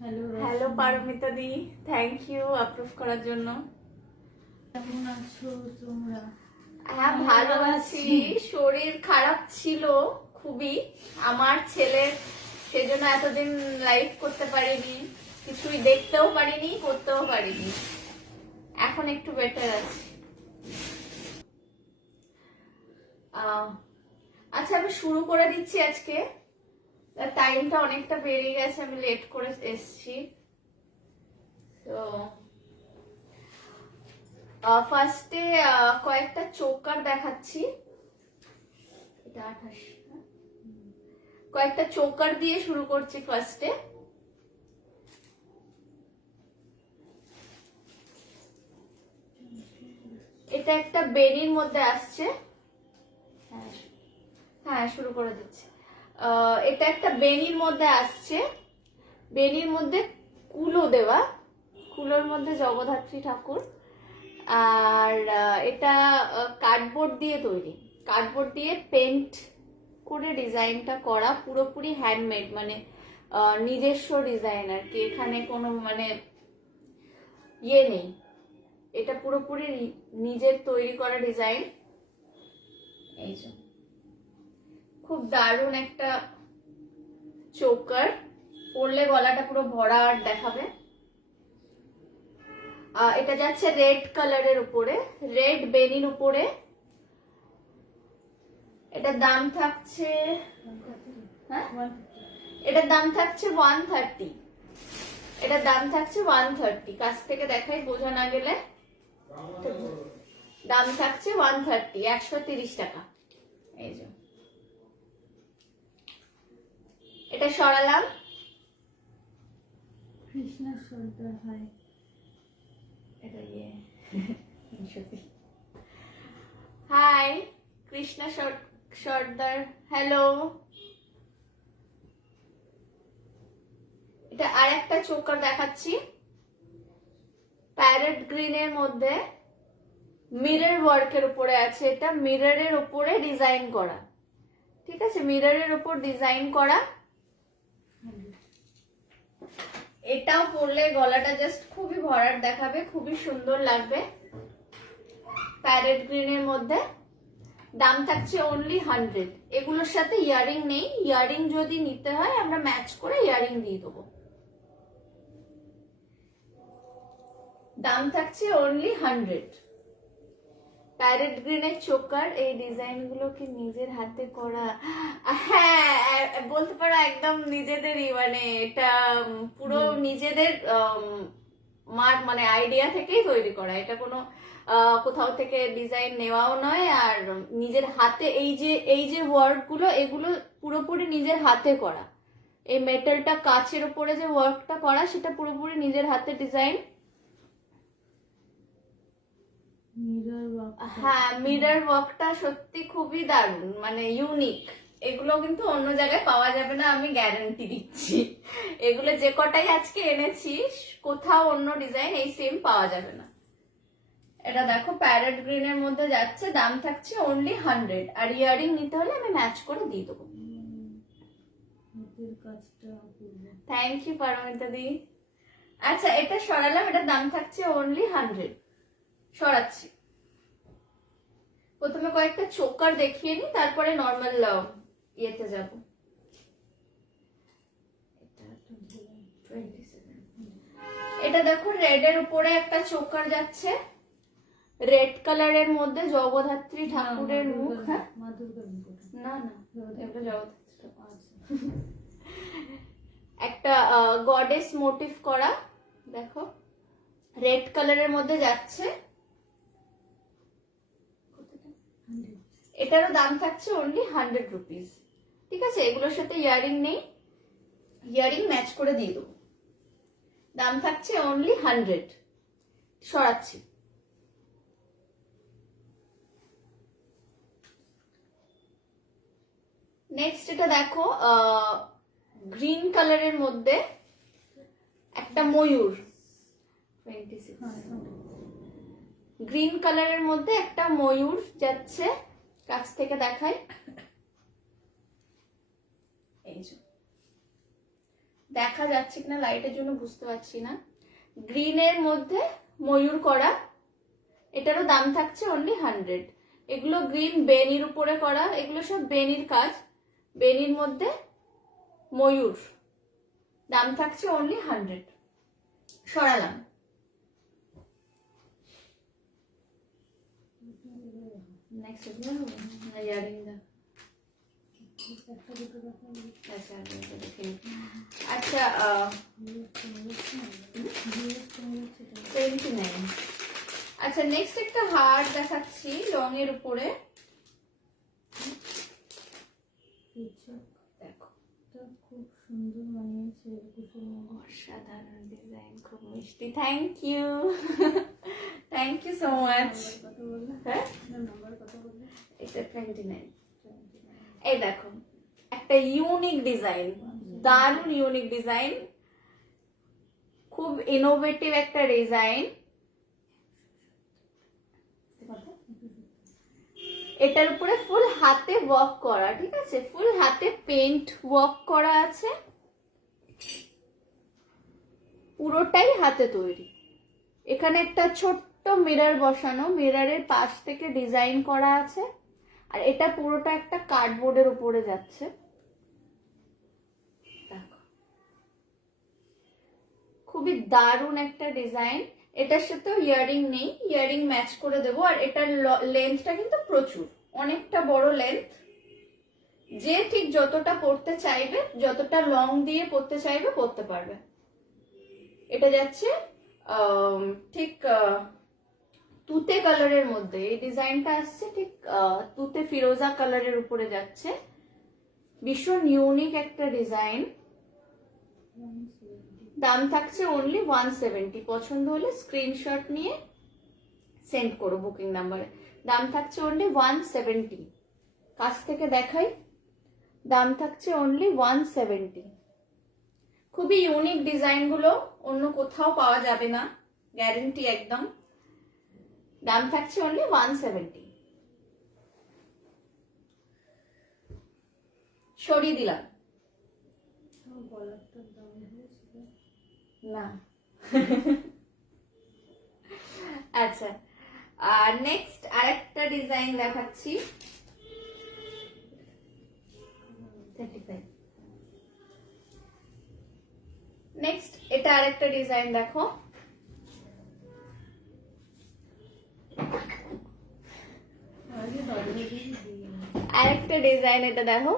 Hello Paramita দি, thank you approve করার জন্য। কেমন আছো তোমরা? হ্যাঁ ভালো আছি। শরীর খারাপ ছিল খুবই আমার ছেলের, সেজন্য এতদিন লাইভ করতে পারিনি, কিছুই দেখতেও পারিনি, করতেও পারিনি। এখন একটু বেটার আছি। আচ্ছা আমি শুরু করে দিচ্ছি আজকে। টাইমটা অনেকটা বেড়ে গেছে, আমি লেট করে এসছি। তো ফার্স্টে কয়েকটা চোকার দেখাচ্ছি। এটা 28, কয়েকটা চোকার দিয়ে শুরু করছি ফার্স্টে। এটা একটা বেনির মধ্যে আসছে। হ্যাঁ শুরু করে দিচ্ছি। এটা একটা বেনির মধ্যে আসছে। বেনির মধ্যে কুলো দেওয়া, কুলোর মধ্যে জগদ্ধাত্রী ঠাকুর। আর এটা কার্ডবোর্ড দিয়ে তৈরি, কার্ডবোর্ড দিয়ে পেন্ট করে ডিজাইনটা করা, পুরোপুরি হ্যান্ডমেড, মানে নিজস্ব ডিজাইন আর কি। এখানে কোনো মানে ইয়ে নেই, এটা পুরোপুরি নিজের তৈরি করা ডিজাইন। এই যে খুব দারুণ একটা চোকার, পরলে গলাটা পুরো ভরা আর দেখাবে। এটা যাচ্ছে রেড কালারের উপরে, রেড বেনির উপরে। এটার দাম থাকছে, হ্যাঁ এটার দাম থাকছে 130। এটার দাম থাকছে 130। কাছ থেকে দেখাই, বোঝা না গেলে। দাম থাকছে 130, 130 টাকা। এই যে এটা সরালাম। কৃষ্ণা সর্দার, হাই। এটা ইয়ে হাই কৃষ্ণা সর্দার, হ্যালো। এটা আর একটা চোকার দেখাচ্ছি, প্যারেট গ্রিনের মধ্যে মিরর ওয়ার্কের উপরে আছে। এটা মিররের উপরে ডিজাইন করা, ঠিক আছে, মিররের উপর ডিজাইন করা। এটাও পরলে গলাটা জাস্ট খুবই ভরাট দেখাবে, খুবই সুন্দর লাগবে। প্যারেট গ্রিনের মধ্যে দাম থাকছে অনলি 100। এগুলোর সাথে ইয়ারিং নেই, ইয়ারিং যদি নিতে হয় আমরা ম্যাচ করে ইয়ারিং দিয়ে দেবো। দাম থাকছে অনলি 100। প্যারেট গ্রিনের চোকার। এই ডিজাইন গুলো কি নিজের হাতে করা? হ্যাঁ বলতে পারো একদম নিজেদেরই, মানে এটা পুরো নিজেদের মানে আইডিয়া থেকেই তৈরি করা। এটা কোনো কোথাও থেকে ডিজাইন নেওয়াও নয়, আর নিজের হাতে এই যে ওয়ার্ক গুলো, এগুলো পুরোপুরি নিজের হাতে করা। এই মেটালটা কাচের উপরে যে ওয়ার্কটা করা, সেটা পুরোপুরি নিজের হাতে ডিজাইন। হ্যাঁ মিরর ওয়ার্কটা সত্যি খুবই দারুণ, মানে ইউনিক। এগুলো কিন্তু অন্য জায়গায় পাওয়া যাবে না, আমি গ্যারান্টি দিচ্ছি। এগুলো যে কটাই আজকে এনেছি, কোথাও অন্য ডিজাইন এই সেম পাওয়া যাবে না। এটা দেখো প্যারেট গ্রিনের মধ্যে যাচ্ছে, দাম থাকছে অনলি 100। আর ইয়ারিং নিতে হলে আমি ম্যাচ করে দিয়ে দেবো। থ্যাংক ইউ পারমিতা দি। আচ্ছা এটা সরালাম, এটার দাম থাকছে অনলি 100। সরাচ্ছি। প্রথমে কয়েকটা চোকার দেখিয়ে নি, তারপরে নর্মাল ইয়েতে যাব। এটা দেখো রেড এর উপরে একটা চোকার যাচ্ছে, রেড কালারের মধ্যে জগদ্ধাত্রী ঠাকুরের মুখ। হ্যাঁ না না, এটা জগদ্ধাত্রী একটা গডেস মোটিভ করা। দেখো রেড কালারের মধ্যে যাচ্ছে। এটারও দাম থাকছে অনলি 100 রুপিস। ঠিক আছে, এগুলোর সাথে ইয়ারিং নেই, ইয়ারিং ম্যাচ করে দিয়ে দেবো। দাম থাকছে অনলি 100। সরাচ্ছি। নেক্সট এটা দেখো গ্রিন কালারের মধ্যে একটা ময়ূর। গ্রিন কালারের মধ্যে একটা ময়ূর যাচ্ছে, কাছ থেকে দেখাই। এই যে দেখা যাচ্ছে কিনা লাইটের জন্য বুঝতে পারছি না। গ্রিনের মধ্যে ময়ূর করা, এটারও দাম থাকছে অনলি 100। এগুলো গ্রিন বেনির উপরে করা, এগুলো সব বেনির কাজ, বেনির মধ্যে ময়ূর, দাম থাকছে অনলি 100। সরালাম। নেক্সট ইয়ারিং দা। আচ্ছা আচ্ছা 29। আচ্ছা নেক্সট একটা হার দেখাচ্ছি লং এর উপরে, দেখো খুব সুন্দর বানিয়েছে, অসাধারণ ডিজাইন, খুব মিষ্টি। Thank you thank you so much. কত বললে? হ্যাঁ নাম্বার কত বললে? এটা 29। এই দেখো একটা ইউনিক ডিজাইন, দারুণ ইউনিক ডিজাইন, খুব ইনোভেটিভ একটা ডিজাইন। এটার উপরে ফুল হাতে ওয়ার্ক করা, ঠিক আছে, ফুল হাতে পেইন্ট ওয়ার্ক করা আছে, পুরোটাই হাতে তৈরি। এখানে একটা ছোট্ট মিরর বসানো, মিররের পাশ থেকে ডিজাইন করা আছে, আর এটা পুরোটা একটা কার্ডবোর্ডের উপরে যাচ্ছে। দেখো খুবই দারুণ একটা ডিজাইন। এটার সাথে ইয়ারিং নেই, ইয়ারিং ম্যাচ করে দেবো। আর এটার লেন্থটা কিন্তু প্রচুর, অনেকটা বড় লেন্থ। যে ঠিক যতটা পড়তে চাইবে, যতটা লং দিয়ে পড়তে চাইবে পড়তে পারবে। এটা যাচ্ছে ঠিক তুতে কালারের মধ্যে, এই ডিজাইনটা আসছে ঠিক তুতে ফিরোজা কালারের উপরে যাচ্ছে। ভীষণ ইউনিক একটা ডিজাইন, দাম থাকছে অনলি 170। পছন্দ হলে স্ক্রিনশট নিয়ে সেন্ড করো বুকিং নাম্বারে। দাম থাকছে অনলি 170। কাছ থেকে দেখাই, দাম থাকছে অনলি 170। খুবই ইউনিক ডিজাইনগুলো, অন্য কোথাও পাওয়া যাবে না, গ্যারেন্টি একদম। দাম থাকছে অনলি 170। সরিয়ে দিলাম না আচ্ছা, আর নেক্সট আরেকটা ডিজাইন দেখাচ্ছি। 35। নেক্সট এটা আরেকটা ডিজাইন দেখো, আরেকটা ডিজাইন এটা দেখো।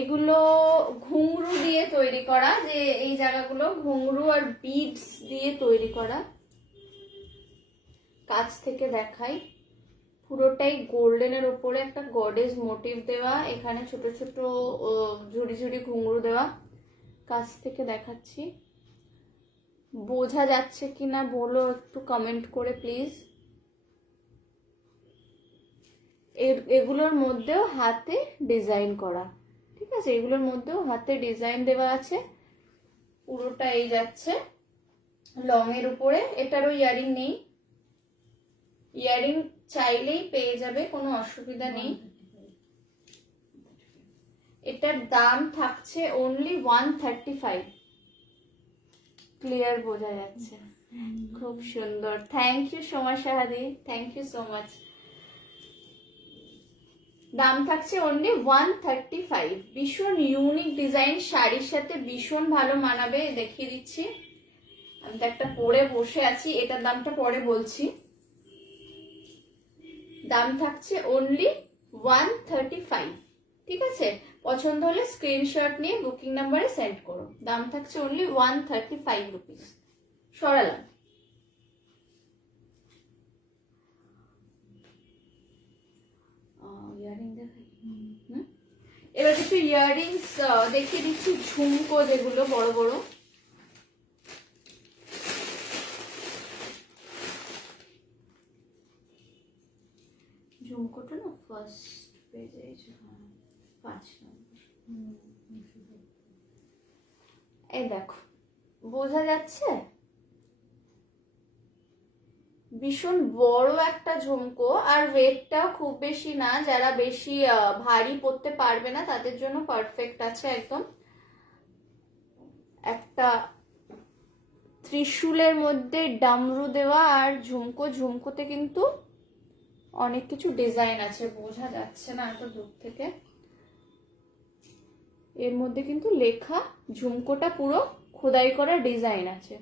এগুলো ঘুংরু দিয়ে তৈরি করা, যে এই জায়গাগুলো ঘুংরু আর বিডস দিয়ে তৈরি করা। কাছ থেকে দেখাই, পুরোটাই গোল্ডেনের উপরে একটা গডেজ মোটিভ দেওয়া, এখানে ছোট ছোট ঝুড়ি ঝুড়ি ঘুংরু দেওয়া। কাছ থেকে দেখাচ্ছি, বোঝা যাচ্ছে কিনা বলো একটু কমেন্ট করে প্লিজ। এগুলোর মধ্যেও হাতে ডিজাইন করা, ঠিক আছে, এগুলোর মধ্যেও হাতে ডিজাইন দেওয়া আছে। পুরোটা এই যাচ্ছে লং এর উপরে। এটারও ইয়ারিং নেই, ইয়ারিং চাইলেই পেয়ে যাবে, কোনো অসুবিধা নেই। এটার দাম থাকছে অনলি 135। ক্লিয়ার বোঝা যাচ্ছে, খুব সুন্দর। Thank you so much Shahadi, thank you so much. দাম থাকছে অনলি 135। ভীষণ ইউনিক ডিজাইন, শাড়ির সাথে ভীষণ ভালো মানাবে, দেখিয়ে দিচ্ছি। আমি তো একটা পরে বসে আছি, এটার দামটা পরে বলছি। দাম থাকছে অনলি 135, ঠিক আছে। পছন্দ হলে স্ক্রিনশট নিয়ে বুকিং নাম্বারে সেন্ড করো। দাম থাকছে অনলি 135 রুপিস। সরালাম। ইয়ারিং দেখাই, এবার কিছু ইয়ারিংস দেখিয়ে দিচ্ছি, ঝুমকো যেগুলো বড় বড়। ঝুমকোটা না ফার্স্ট পেজে, 5 নম্বর। এই দেখো, বোঝা যাচ্ছে ভীষণ বড় একটা ঝুমকো, আর ওয়েটটা খুব বেশি না, যারা বেশি ভারী পরতে পারবে না তাদের জন্য পারফেক্ট আছে একদম। একটা ত্রিশূলের মধ্যে ডামরু দেওয়া আর ঝুমকো, ঝুমকোতে কিন্তু অনেক কিছু ডিজাইন আছে, বোঝা যাচ্ছে না এত দূর থেকে। এর মধ্যে কিন্তু লেখা, ঝুমকোটা পুরো খোদাই করা ডিজাইন আছে,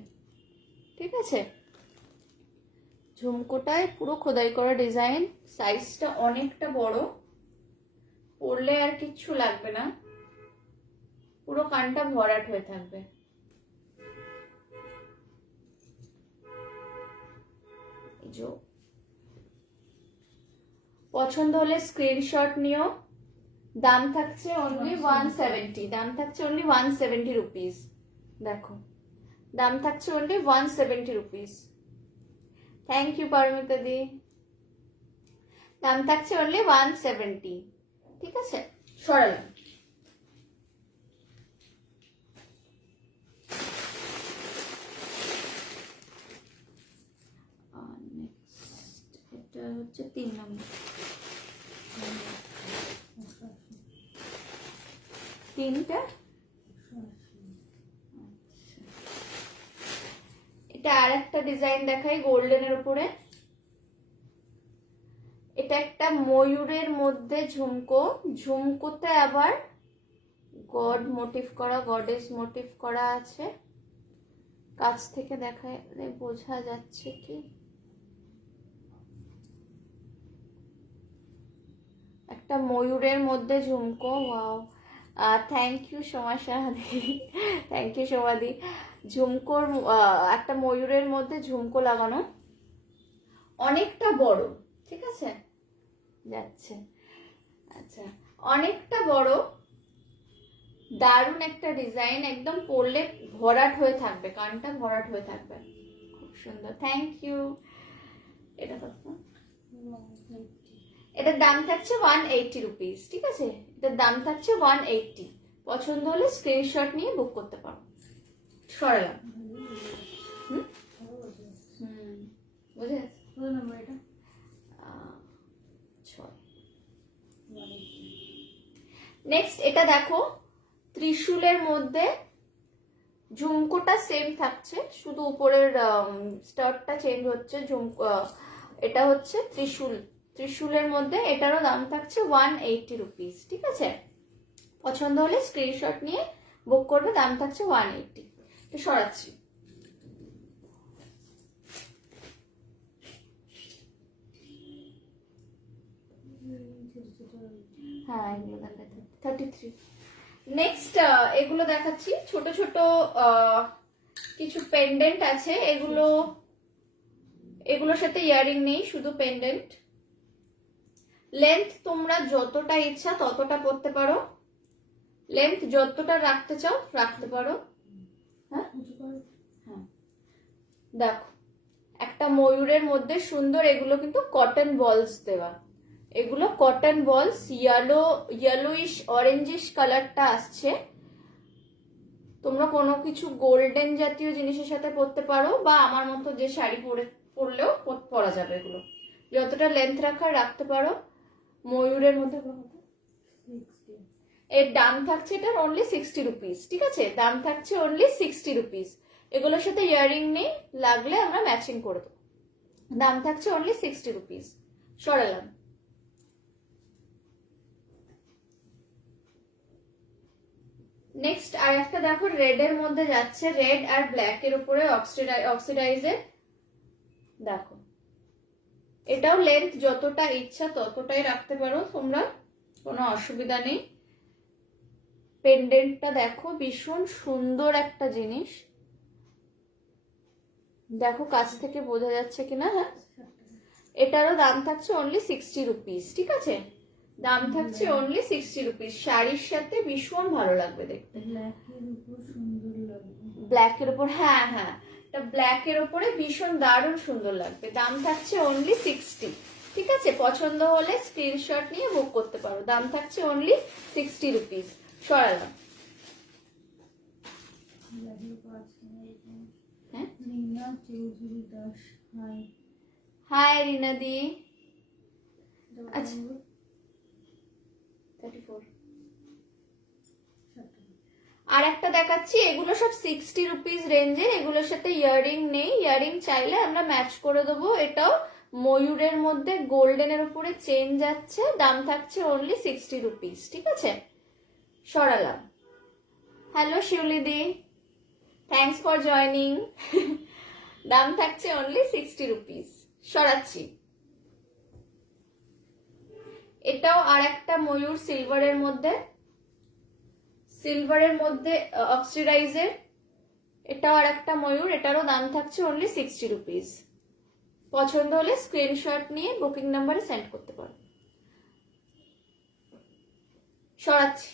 ঠিক আছে। ঝুমকোটায় পুরো খোদাই করা ডিজাইন, সাইজটা অনেকটা বড়, পরলে আর কিচ্ছু লাগবে না, পুরো কানটা ভরাট হয়ে থাকবে। পছন্দ হলে স্ক্রিনশট নিও। দাম থাকছে অনলি 170, দাম থাকছে অনলি 170 রুপিস। দেখো দাম থাকছে only 170 rupees. Thank you Paromita di. দাম থাকছে অনলি 170, ঠিক আছে। সরালাম। এটা হচ্ছে 3 নম্বর, 3টা। এটা আর একটা ডিজাইন দেখাই গোল্ডেনের উপরে। এটা একটা ময়ূরের মধ্যে ঝুমকো, ঝুমকোতে আবার গড মোটিভ করা, গডেস মোটিভ করা আছে। কাছ থেকে দেখায় বোঝা যাচ্ছে কি, একটা ময়ূরের মধ্যে ঝুমকো। Wow, thank you Somadi, thank you Somadi. ঝুমকোর একটা ময়ূরের মধ্যে ঝুমকো লাগানো, অনেকটা বড়, ঠিক আছে, যাচ্ছে। আচ্ছা, অনেকটা বড়, দারুণ একটা ডিজাইন, একদম পরলে ভরাট হয়ে থাকবে, কানটা ভরাট হয়ে থাকবে, খুব সুন্দর। Thank you. এটা কত? এটার দাম থাকছে 180 রুপিস, ঠিক আছে। এটার দাম থাকছে 180। পছন্দ হলে স্ক্রিনশট নিয়ে বুক করতে পারো। সরালাম। বুঝে নেক্সট এটা দেখো, ত্রিশূলের মধ্যে ঝুমকোটা সেম থাকছে, শুধু উপরের স্টার্টটা চেঞ্জ হচ্ছে। এটা হচ্ছে ত্রিশূল, ত্রিশূলের মধ্যে এটারও দাম থাকছে 180 রুপিস, ঠিক আছে। পছন্দ হলে স্ক্রিনশট নিয়ে বুক করবে, দাম থাকছে 180। তো সরাচ্ছি। হ্যাঁ, এগুলো দেখাচ্ছি 33। নেক্সট এগুলো দেখাচ্ছি, ছোট ছোট কিছু পেন্ডেন্ট আছে। এগুলোর সাথে ইয়ারিং নেই, শুধু পেন্ডেন্ট। লেন্থ তোমরা যতটা ইচ্ছা ততটা পরতে পারো, লেন্থ যতটা রাখতে চাও রাখতে পারো। হ্যাঁ হ্যাঁ, দেখো একটা ময়ূরের মধ্যে সুন্দর, এগুলো কিন্তু কটন বলস দেওয়া, এগুলো কটন বলস, ইয়েলোইশ অরেঞ্জিশ কালারটা আসছে। তোমরা কোনো কিছু গোল্ডেন জাতীয় জিনিসের সাথে পরতে পারো, বা আমার মতো যে শাড়ি পরলেও পরা যাবে। এগুলো যতটা লেন্থ রাখার রাখতে পারো। ময়ূরের মধ্যে এর দাম থাকছে এটার অনলি 60 রুপিস, ঠিক আছে। দাম থাকছে অনলি 60 রুপিস। এগুলোর সাথে ইয়ারিং নেই, লাগলে আমরা ম্যাচিং করে দেবো। দাম থাকছে অনলি 60 রুপিস। সরালাম। নেক্সট আর একটা দেখো, রেড এর মধ্যে যাচ্ছে, রেড আর ব্ল্যাক এর উপরে অক্সিডাইজের। দেখো এটাও লেন্থ যতটা ইচ্ছা ততটাই রাখতে পারো তোমরা, কোনো অসুবিধা নেই। পেন্ডেন্টটা দেখো, ভীষণ সুন্দর একটা জিনিস। দেখো কাছ থেকে বোঝা যাচ্ছে কিনা। হ্যাঁ, এটারও দাম থাকছে অনলি 60 রুপিস, ঠিক আছে। দাম থাকছে অনলি 60 রুপিস। শাড়ির সাথে ভীষণ ভালো লাগবে দেখতে, ব্ল্যাকের উপর। হ্যাঁ হ্যাঁ, এটা ব্ল্যাকের উপরে ভীষণ দারুণ সুন্দর লাগবে। দাম থাকছে অনলি 60, ঠিক আছে। পছন্দ হলে স্ক্রিনশট নিয়ে বুক করতে পারো। দাম থাকছে অনলি 60 রুপিস। সরালাম। হ্যাঁ, হাই রিনা দি। আচ্ছা, আর একটা দেখাচ্ছি, এগুলো সব 60 রুপিস রেঞ্জের, এগুলোর সাথে ইয়াররিং নেই, ইয়াররিং চাইলে আমরা ম্যাচ করে দেবো। এটাও ময়ূরের মধ্যে গোল্ডেনের উপরে চেন যাচ্ছে, দাম থাকছে অনলি 60 রুপিস। ঠিক আছে, সরালাম। হ্যালো শিউলিদি, থ্যাংকস ফর জয়নিং। দাম থাকছে অনলি 60 রুপিস, সরাচ্ছি। এটাও আর একটা ময়ূর সিলভারের মধ্যে, অক্সিডাইজের। এটাও আর একটা ময়ূর, এটারও দাম থাকছে অনলি 60 রুপিস। পছন্দ হলে স্ক্রিনশট নিয়ে বুকিং নাম্বারে সেন্ড করতে পারো। সরাচ্ছি।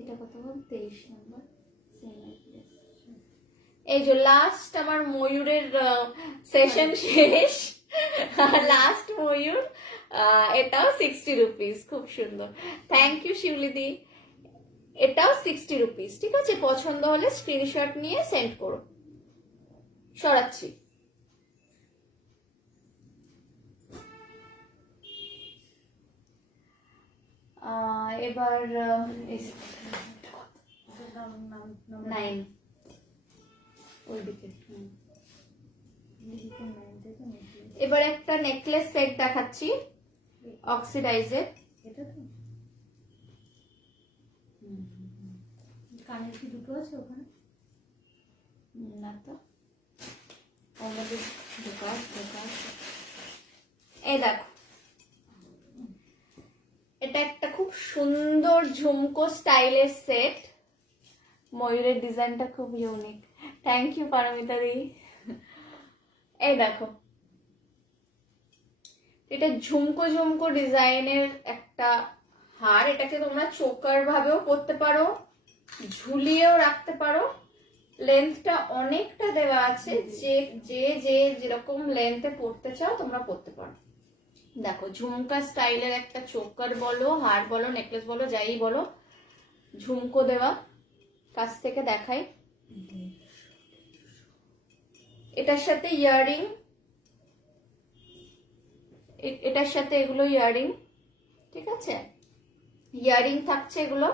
এটা কত বল? 23 নম্বর। এই যে লাস্ট আমার ময়ূরের সেশন শেষ, লাস্ট ময়ূর, এটাও 60 রুপিস, খুব সুন্দর। থ্যাংক ইউ শিউলিদি। এটাও 60 রুপিস। ঠিক আছে, পছন্দ হলে স্ক্রিনশট নিয়ে সেন্ড করো। সরাচ্ছি। এবার নাইন, ওইদিকে। এবার একটা নেকলেস সেট দেখাচ্ছি অক্সিডাইজের। এটা তো কানের কি দুটো আছে ওখানে? না তো, আমাদের দোকান। এই দেখো, এটা একটা খুব সুন্দর ঝুমকো স্টাইলের সেট। ময়ূরের ডিজাইনটা খুব ইউনিক। থ্যাংক ইউ পারমিতা দি। এই দেখো, এটা ঝুমকো ডিজাইনের একটা হার। এটাকে তোমরা চোকার ভাবেও পরতে পারো, ঝুলিয়েও রাখতে পারো। লেন্থটা অনেকটা দেওয়া আছে, যে যে যে যেরকম লেন্থে পরতে চাও তোমরা পরতে পারো। দেখো, ঝুমকা স্টাইলের একটা চোকার বলো, হার বলো, নেকলেস বলো, যাই বলো, ঝুমকো দেওয়া। কাছ থেকে দেখাই। এটার সাথে ইয়াররিং, এটার সাথে এগুলো ইয়াররিং। ঠিক আছে, ইয়াররিং থাকছে এগুলো,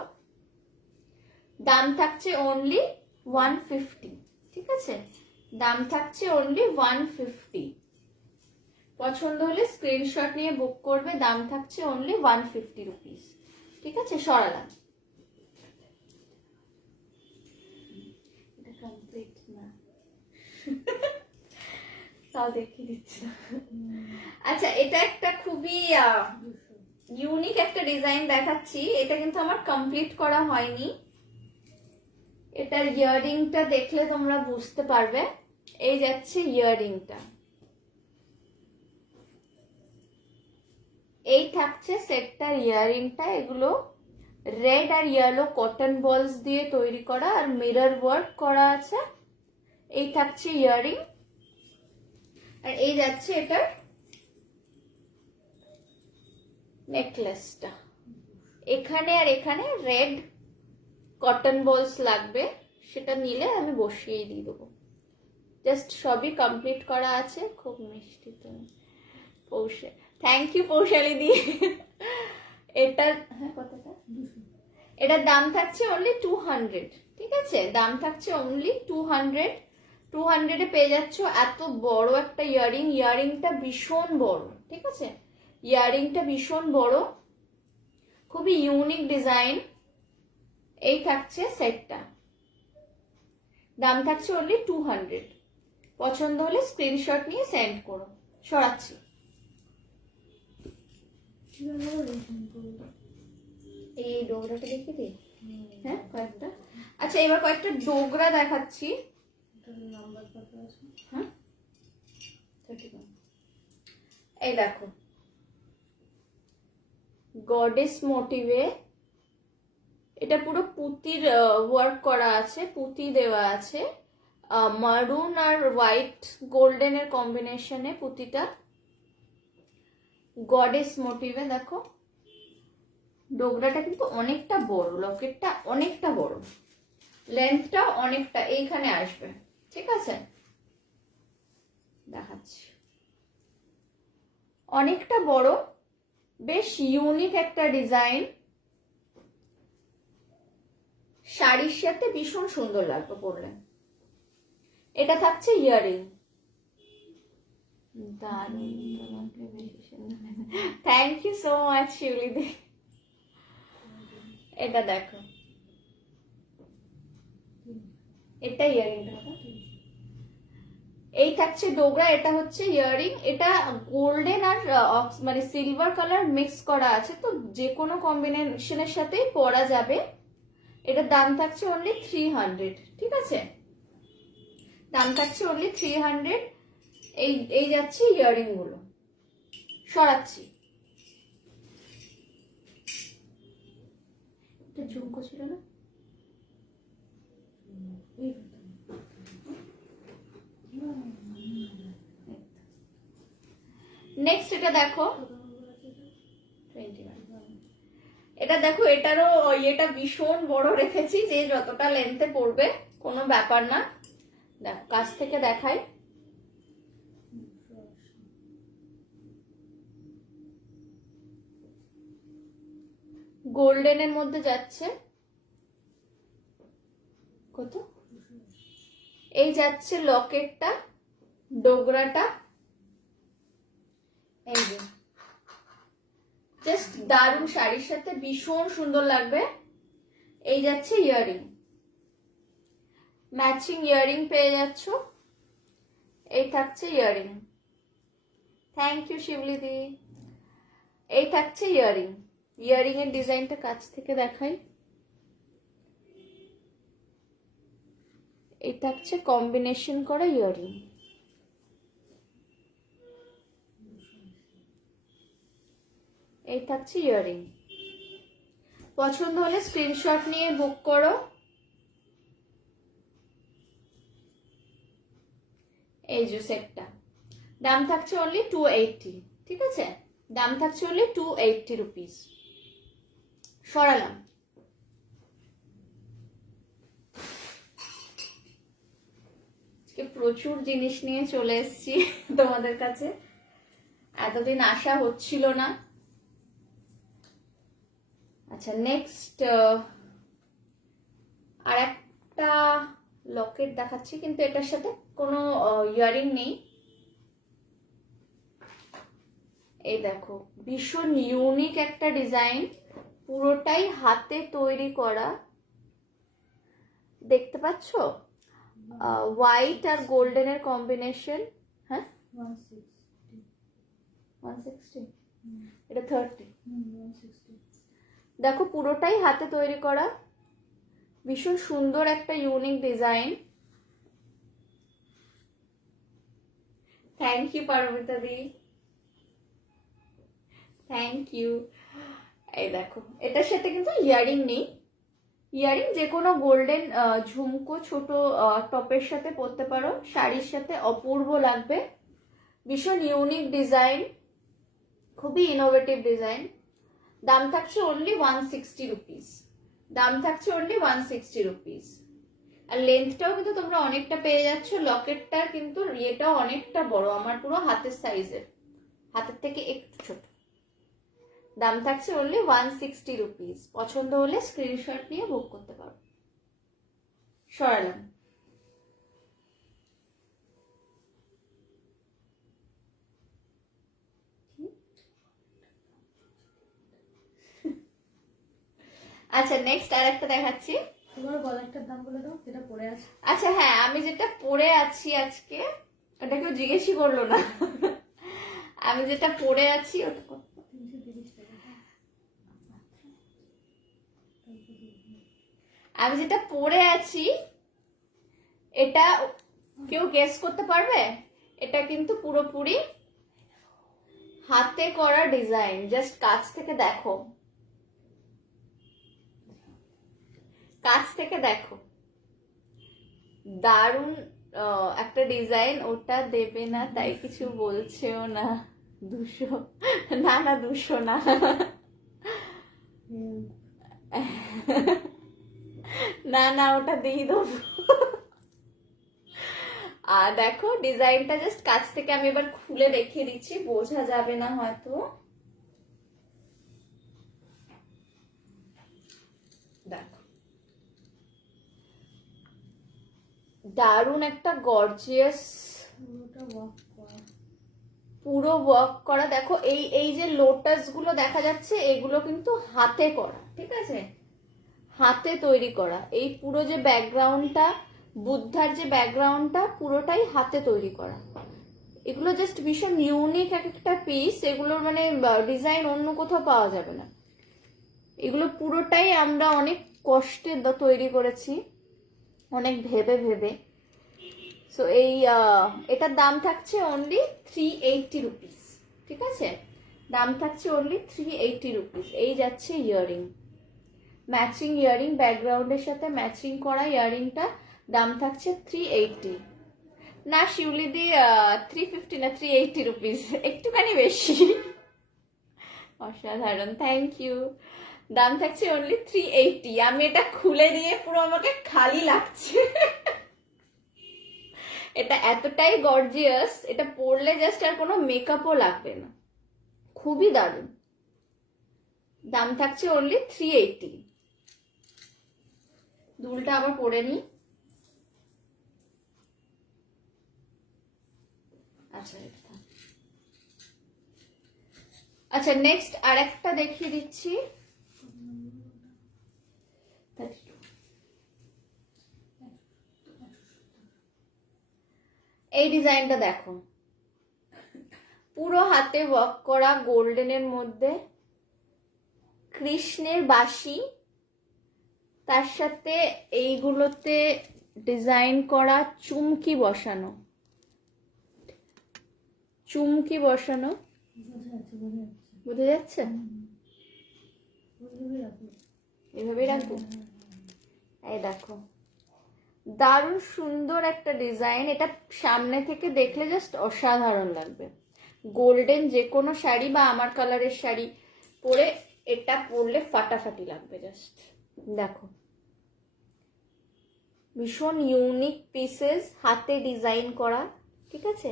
দাম থাকছে অনলি 150। ঠিক আছে, দাম থাকছে অনলি 150। পছন্দ হলে স্ক্রিনশট নিয়ে বুক করবে, দাম থাকছে অনলি 150 রুপিস। ঠিক আছে, সরালাম। এটা কমপ্লিট না, তাও দেখিয়ে দিচ্ছি। আচ্ছা, এটা একটা খুবই ইউনিক একটা ডিজাইন দেখাচ্ছি। এটা কিন্তু আমার কমপ্লিট করা হয়নি। এটার ইয়াররিংটা দেখলে তোমরা বুঝতে পারবে। এই যাচ্ছে ইয়াররিংটা, এই থাকছে সেটটার ইয়াররিংটা। এগুলো রেড আর ইয়েলো কটন বলস দিয়ে তৈরি করা, আর মিরর ওয়ার্ক করা আছে। এই থাকছে ইয়াররিং, আর এই যাচ্ছে এটার নেকলেসটা। এখানে আর এখানে রেড কটন বলস লাগবে, সেটা নিলে আমি বসিয়ে দিয়ে দেবো। জাস্ট সবই কমপ্লিট করা আছে। খুব মিষ্টি তুমি পৌষে, থ্যাংক ইউ পৌশালি দি। এটার কতটা? এটার দাম থাকছে অনলি 200। ঠিক আছে, দাম থাকছে অনলি 200। 200-এ পেয়ে যাচ্ছ এত বড় একটা ইয়াররিং। ইয়াররিংটা ভীষণ বড়। ঠিক আছে, ইয়াররিংটা ভীষণ বড়, খুবই ইউনিক ডিজাইন। এই থাকছে সেটটা, দাম থাকছে অনলি 200। পছন্দ হলে স্ক্রিনশট নিয়ে সেন্ড করো। সরাচ্ছি। এই ডোগরাটা দেখে দিই। হ্যাঁ, কয়েকটা। আচ্ছা, এবার কয়েকটা ডোগরা দেখাচ্ছি। নাম্বার কত আছে? হ্যাঁ, 31। এই দেখো, গডেস মোটিভে এটা পুরো পুঁতির ওয়ার্ক করা আছে, পুঁতি দেওয়া আছে। মারুন আর হোয়াইট গোল্ডেনের কম্বিনেশনে পুঁতিটা। গডেস মোটিভে দেখো, ডোগরাটা কিন্তু অনেকটা বড়, লকেটটা অনেকটা বড়, লেন্থটা অনেকটা এইখানে আসবে। ঠিক আছে, দেখাচ্ছি। অনেকটা বড়, বেশ ইউনিক একটা ডিজাইন। শাড়ির সাথে ভীষণ সুন্দর লাগবে পরলে। এটা থাকছে ইয়ারিং, দারুণ, তোমাকে বেশি সুন্দর লাগে। থ্যাংক ইউ সো মাচ শিউলিদি। এটা দেখো, এটা ইয়ারিংটা, এই থাকছে ডোগরা, এটা হচ্ছে ইয়ারিং। এটা গোল্ডেন আর মানে সিলভার কালার মিক্স করা আছে, তো যে কোনো কম্বিনেশনের সাথেই পরা যাবে। এটার দাম থাকছে অনলি 300, ঠিক আছে, দাম থাকছে অনলি 300। এই যাচ্ছে ইয়ারিং গুলো, সরাচ্ছি। এটা ঝুমকো ছিল না? নেক্সট এটা দেখো, 21। এটা দেখো, এটারও এটা ভীষণ বড় রেখেছি, যে যতটা লেন্থে পড়বে কোনো ব্যাপার না। দেখো কাছ থেকে দেখাই, গোল্ডেনের মধ্যে যাচ্ছে। কত? এই যাচ্ছে লকেটটা, ডোগরাটা, এই যে জাস্ট দারুণ, শাড়ির সাথে ভীষণ সুন্দর লাগবে। এই যাচ্ছে ইয়ারিং, ম্যাচিং ইয়ারিং পেয়ে যাচ্ছ। এই থাকছে ইয়ারিং, থ্যাংক ইউ শিবলিদি। এই থাকছে ইয়ারিং, ইয়ারিং এর ডিজাইনটা কাছ থেকে দেখাই। এই থাকছে কম্বিনেশন করা ইয়ারিং। এই থাকছে ইয়ারিং। পছন্দ হলে স্ক্রিনশট নিয়ে বুক করো। এই যে সেটটা, দাম থাকছে অনলি 280, ঠিক আছে, দাম থাকছে অনলি 280 রুপিস। সরালাম। প্রচুর জিনিস নিয়ে চলে এসেছি তোমাদের কাছে, এতদিন আসা হচ্ছিল না। আচ্ছা, নেক্সট আর একটা লকেট দেখাচ্ছি, কিন্তু এটার সাথে কোনো ইয়ারিং নেই। এই দেখো, ভীষণ ইউনিক একটা ডিজাইন, পুরোটাই হাতে তৈরি করা, দেখতে পাচ্ছ, হোয়াইট আর গোল্ডেনের কম্বিনেশন। হ্যাঁ, 160, এটা 30। দেখো পুরোটাই হাতে তৈরি করা, ভীষণ সুন্দর একটা unique design. Thank you Paromita দি, থ্যাংক ইউ। এই দেখো, এটার সাথে কিন্তু ইয়ারিং নেই। ইয়ারিং যে কোনো গোল্ডেন ঝুমকো ছোট টপের সাথে পরতে পারো, শাড়ির সাথে অপূর্ব লাগবে। ভীষণ ইউনিক ডিজাইন, খুবই ইনোভেটিভ ডিজাইন। দাম থাকছে অনলি 160 রুপিস, দাম থাকছে অনলি 160 রুপিস। আর লেন্থটাও কিন্তু তোমরা অনেকটা পেয়ে যাচ্ছ। লকেটটার কিন্তু ইয়েটাও অনেকটা বড়, আমার পুরো হাতের সাইজের, হাতের থেকে একটু ছোট। দাম থাকছে অনলি 160 রুপিস। পছন্দ হলে স্ক্রিনশট নিয়ে বুক করতে পারো। সরালাম। আচ্ছা, নেক্সট আর একটা দেখাচ্ছি। তোমার গলাটার দাম বলে দাও, যেটা পরে আছে। আচ্ছা হ্যাঁ, আমি যেটা পরে আছি আজকে, ওটা কেউ জিজ্ঞেসই করলো না। আমি যেটা পরে আছি ওটা 330 টাকা। আমি যেটা পরে আছি এটা কেউ গেস করতে পারবে? এটা কিন্তু পুরোপুরি হাতে করা ডিজাইন, জাস্ট কাছ থেকে দেখো, কাছ থেকে দেখো, দারুণ একটা ডিজাইন। ওটা দেবে না তাই কিছু বলছেও না। 200 না, না 200 না, না না ওটা দিয়ে দেবো। আর দেখো ডিজাইনটা জাস্ট কাছ থেকে আমি এবার খুলে দেখিয়ে দিচ্ছি, বোঝা যাবে না হয়তো। দেখো দারুণ একটা গর্জিয়াস পুরোটা ওয়ার্ক করা। পুরো ওয়ার্ক করা। দেখো এই এই যে লোটাস গুলো দেখা যাচ্ছে এগুলো কিন্তু হাতে করা, ঠিক আছে, হাতে তৈরি করা। এই পুরো যে ব্যাকগ্রাউন্ডটা, বুদ্ধার যে ব্যাকগ্রাউন্ডটা পুরোটাই হাতে তৈরি করা। এগুলো জাস্ট ভীষণ ইউনিক এক একটা পিস, এগুলোর মানে ডিজাইন অন্য কোথাও পাওয়া যাবে না। এগুলো পুরোটাই আমরা অনেক কষ্টে তৈরি করেছি, অনেক ভেবে ভেবে। সো এই এটার দাম থাকছে অনলি 380 রুপিস, ঠিক আছে, দাম থাকছে অনলি 380 রুপিস। এই যাচ্ছে ইয়াররিং, ম্যাচিং ইয়াররিং, ব্যাকগ্রাউন্ডের সাথে ম্যাচিং করা ইয়াররিংটা দাম থাকছে 380। না শিউলিদি 350 না, 380 রুপিস, একটুখানি বেশি। অসাধারণ, থ্যাংক ইউ। দাম থাকছে অনলি 380। আমি এটা খুলে দিয়ে পুরো আমাকে খালি লাগছে। এটা এতটাই গর্জিয়াস, এটা পরলে জাস্ট আর কোনো মেকআপও লাগবে না, খুবই দারুণ। দাম থাকছে অনলি 380। দুলটা আবার পরে নি। আচ্ছা আচ্ছা, নেক্সট আর একটা দেখিয়ে দিচ্ছি। এই ডিজাইনটা দেখো, পুরো হাতে ওয়ার্ক করা, গোল্ডেনের মধ্যে কৃষ্ণের বাঁশি, তার সাথে এইগুলোতে ডিজাইন করা চুমকি বসানো, চুমকি বসানো, বোঝা যাচ্ছে? এভাবেই রাখবো। এই দেখো, দারুণ সুন্দর একটা ডিজাইন। এটা সামনে থেকে দেখলে জাস্ট অসাধারণ লাগবে। গোল্ডেন যে কোনো শাড়ি বা আমার কালারের শাড়ি পরে এটা পরলে ফাটাফাটি লাগবে জাস্ট। দেখো, ভীষণ ইউনিক পিসেস, হাতে ডিজাইন করা, ঠিক আছে।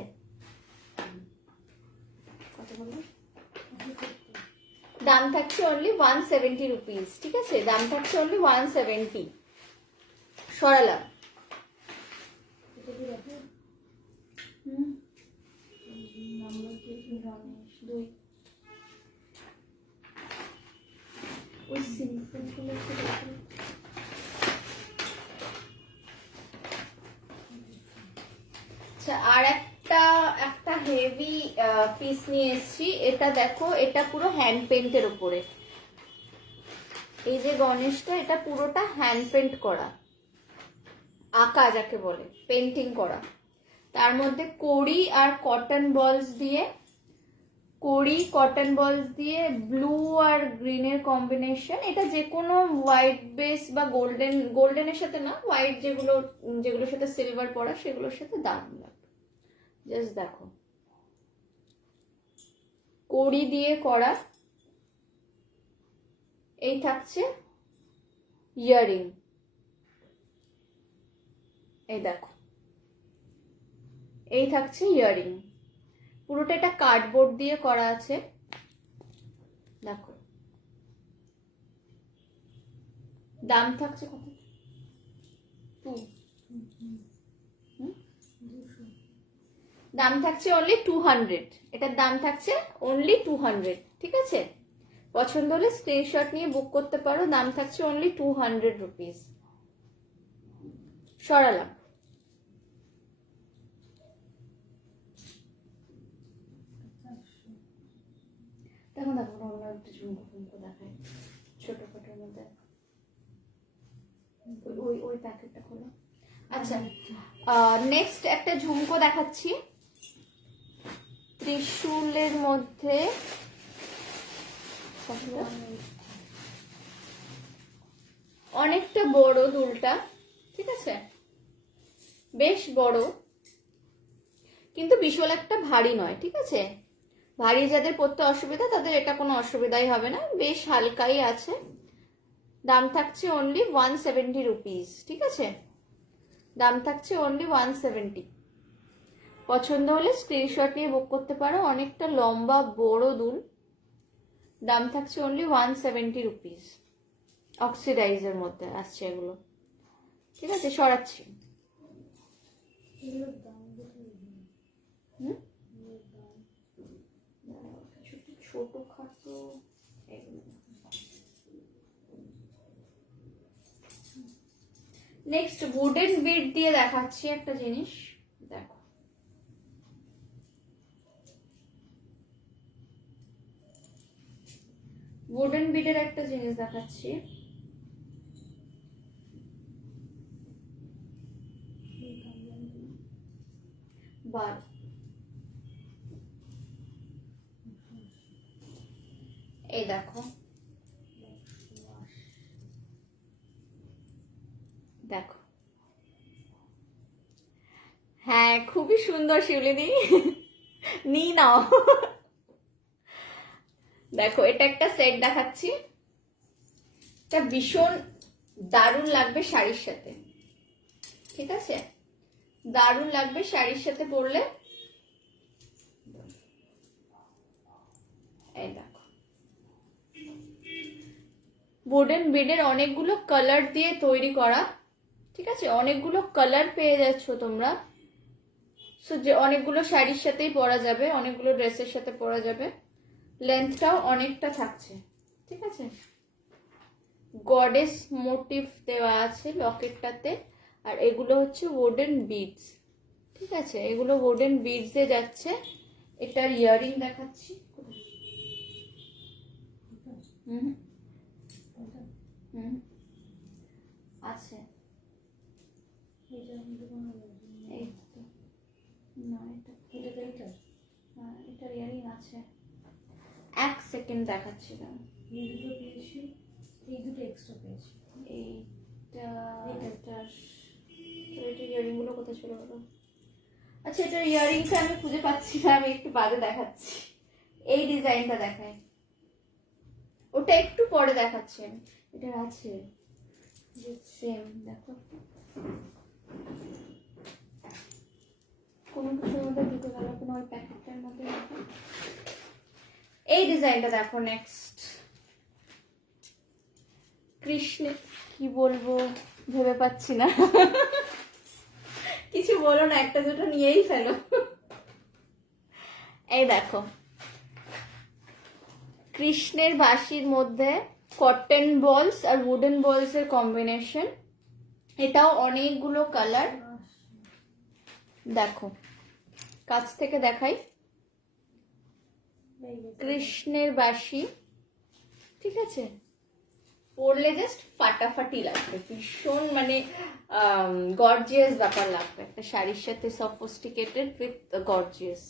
দাম থাকছে অনলি 170 রুপিস, ঠিক আছে, দাম থাকছে অনলি 170। সরালাম। আচ্ছা, আর একটা হেভি পিস নিয়ে এসেছি। এটা দেখো, এটা পুরো হ্যান্ড পেন্টের উপরে। এই যে গণেশটা, এটা পুরোটা হ্যান্ড পেন্ট করা, আঁকা যাকে বলে, পেন্টিং করা। তার মধ্যে কড়ি আর কটন বলস দিয়ে, কড়ি কটন বলস দিয়ে ব্লু আর গ্রিনের কম্বিনেশন। এটা যে কোনো হোয়াইট বেস বা গোল্ডেনের সাথে না, হোয়াইট যেগুলোর সাথে সিলভার পড়া সেগুলোর সাথে দারুণ লাগবে। জাস্ট দেখো, কড়ি দিয়ে করা। এই থাকছে ইয়াররিং, এই দেখো, এই থাকছে ইয়াররিং। পুরোটা এটা কার্ডবোর্ড দিয়ে করা আছে, দেখো। দাম থাকছে কত? 2। দাম থাকছে অনলি 200। এটার দাম থাকছে অনলি 200, ঠিক আছে। পছন্দ হলে স্ক্রিনশট নিয়ে বুক করতে পারো। দাম থাকছে অনলি 200 রুপিস। সরালাম। দেখো দেখো, আমরা একটা ঝুমকো ফুমকো দেখাই ছোটখাটোর মধ্যে। ওই প্যাকেটটা খোলো। আচ্ছা, নেক্সট একটা ঝুমকো দেখাচ্ছি ত্রিশূলের মধ্যে। অনেকটা বড় দুলটা, ঠিক আছে, বেশ বড়, কিন্তু বিশাল একটা ভারী নয়, ঠিক আছে। ভারী যাদের পরতে অসুবিধা তাদের এটা কোনো অসুবিধাই হবে না, বেশ হালকাই আছে। দাম থাকছে অনলি 170 রুপিস, ঠিক আছে, দাম থাকছে অনলি 170। পছন্দ হলে স্ক্রিনশট নিয়ে বুক করতে পারো। অনেকটা লম্বা বড় দুল। দাম থাকছে অনলি 170 রুপিস। অক্সিডাইজের মধ্যে আসছে এগুলো, ঠিক আছে। সরাচ্ছি। এগুলোর দাম কোথায়? হুম, এগুলোর দাম ছোট ছোট খাটো নেক্সট উডেন বিড দিয়ে দেখাচ্ছি একটা জিনিস, দেখো উডেন বিডের একটা জিনিস দেখাচ্ছি। বার এই দেখো, দেখো হ্যাঁ খুবই সুন্দর শিউলিদি, নি নাও। দেখো এটা একটা সেট দেখাচ্ছি, এটা ভীষণ দারুণ লাগবে শাড়ির সাথে, ঠিক আছে, দারুণ লাগবে শাড়ির সাথে পরলে। এই দেখো উডেন বিডের অনেকগুলো কালার দিয়ে তৈরি করা, ঠিক আছে, অনেকগুলো কালার পেয়ে যাচ্ছ তোমরা। সো যে অনেকগুলো শাড়ির সাথেই পরা যাবে, অনেকগুলো ড্রেসের সাথে পরা যাবে, লেন্থটাও অনেকটা থাকছে, ঠিক আছে। গডেস মোটিভ দেওয়া আছে লকেটটাতে, আর এগুলো হচ্ছে উডেন বিডস, ঠিক আছে, এগুলো উডেন বিডস এ যাচ্ছে। এটার ইয়ারিং দেখাচ্ছি, হুম হুম আছে, এটা আমাদের কোনো এই তো না, এটার ইয়ারিং আছে, এক সেকেন্ড দেখাচ্ছি না। এই দুটো পেয়েছি, এই দুটো এক্সট্রা পেয়েছি। এইটা এটার এটার ইয়ারিং গুলো কোথায় ছিল বলো? আচ্ছা এটার ইয়ারিংটা আমি খুঁজে পাচ্ছি না, আমি একটু বাদে দেখাচ্ছি। এই ডিজাইনটা দেখাই, ওটা একটু পরে দেখাচ্ছি আমি। এটার আছে সেম, দেখো কোনো কিছুর মধ্যে ঢুকে গেল, কোনো ওই প্যাকেটটার মধ্যে দেখো। এই ডিজাইনটা দেখো নেক্সট, কৃষ্ণ কি বলবো ভেবে পাচ্ছি না। কিছু বলো না, একটা দুটো নিয়েই ফেলো। এই দেখো কৃষ্ণের বাঁশির মধ্যে কটন বলস আর উডেন বলস এর কম্বিনেশন, এটাও অনেকগুলো কালার, দেখো কাছ থেকে দেখাই, কৃষ্ণের বাঁশি, ঠিক আছে, পরলে জাস্ট ফাটাফাটি লাগবে, ভীষণ মানে গর্জিয়াস ব্যাপার লাগবে, একটা শাড়ির সাথে সফিস্টিকেটেড উইথ গর্জিয়াস,